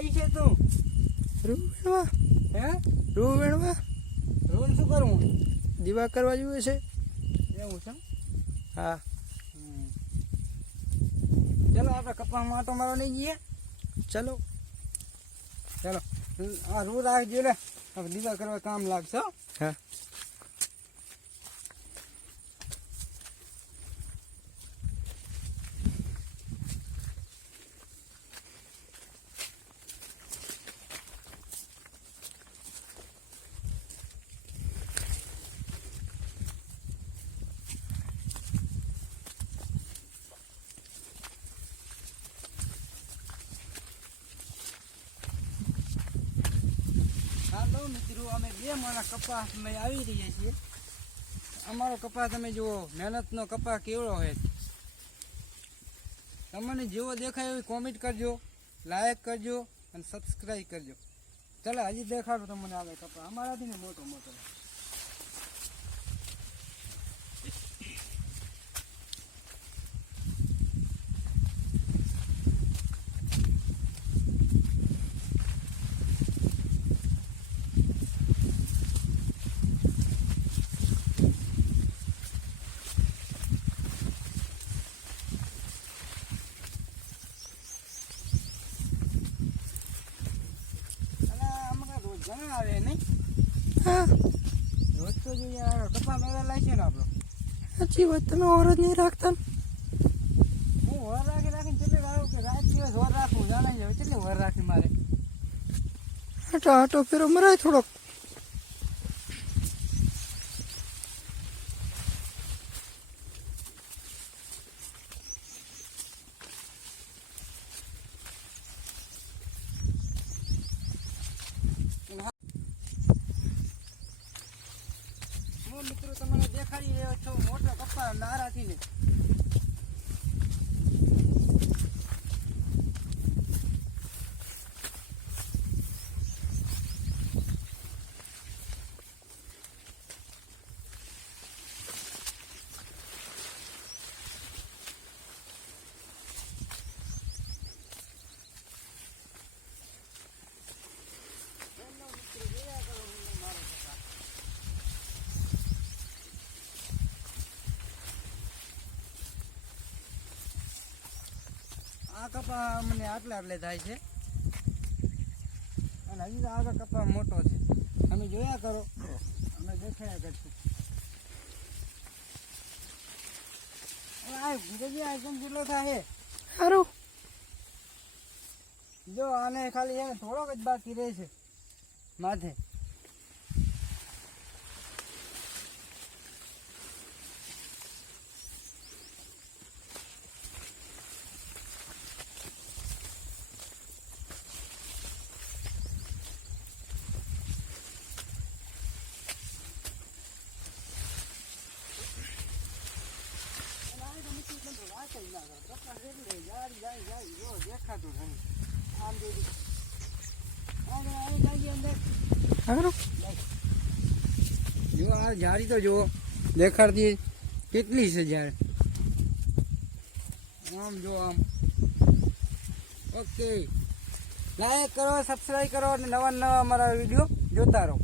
આવી છે તું રૂ વેણવા હે રૂ વેણવા રોલ શું કરું દીવા કરવા જોઈએ છે. એવું છે હા ચલો આપણે કપાસમાં આટો મારવા નહીં જઈએ ચલો ચલો આ રૂ રાખજો લે હવે દીવા કરવા કામ લાગશે હો. હા હાલો મિત્રો અમે 2 માણા કપાસ અમે આવી રહ્યા છીએ. અમારો કપાસ તમે જુઓ મહેનતનો કપાસ કેવડો હોય. તમને જેવો દેખાય એવી કોમેન્ટ કરજો, લાઈક કરજો અને સબસ્ક્રાઈબ કરજો. ચાલો હજી દેખાડો તમને આવે કપાસ અમારાથી ને મોટો મોટો. ઘણા આવે નહીં હા રોજ તો જોઈએ કપા મેળા લાગશે ને આપણો. સાચી વાત તમે ઓર જ નહીં રાખતા હું વર રાખીને કેટલી રાખ કે રાત દિવસ વર રાખું જાણે છે કેટલી વર રાખી મારે. આટો આટો ફેરો મરાય થોડોક હું મિત્રો તમને દેખાડી રહ્યો છો મોટો કપા નારાથી ને. આ કપા મને આટલે થાય છે અને હજી તો આગળ કપા મોટો છે. અમે જોયા કરો અમે દેખાયા કરશું. કેટલો થાય સારું જો આને ખાલી એને થોડોક જ બાકી રહે છે માથે. દેખાતું આમ સારું જો આ જારી તો જુઓ દેખાડતી કેટલી છે જ્યારે આમ જો આમ. ઓકે લાઈક કરો, સબસ્ક્રાઈબ કરો અને નવા નવા અમારા વિડીયો જોતા રહો.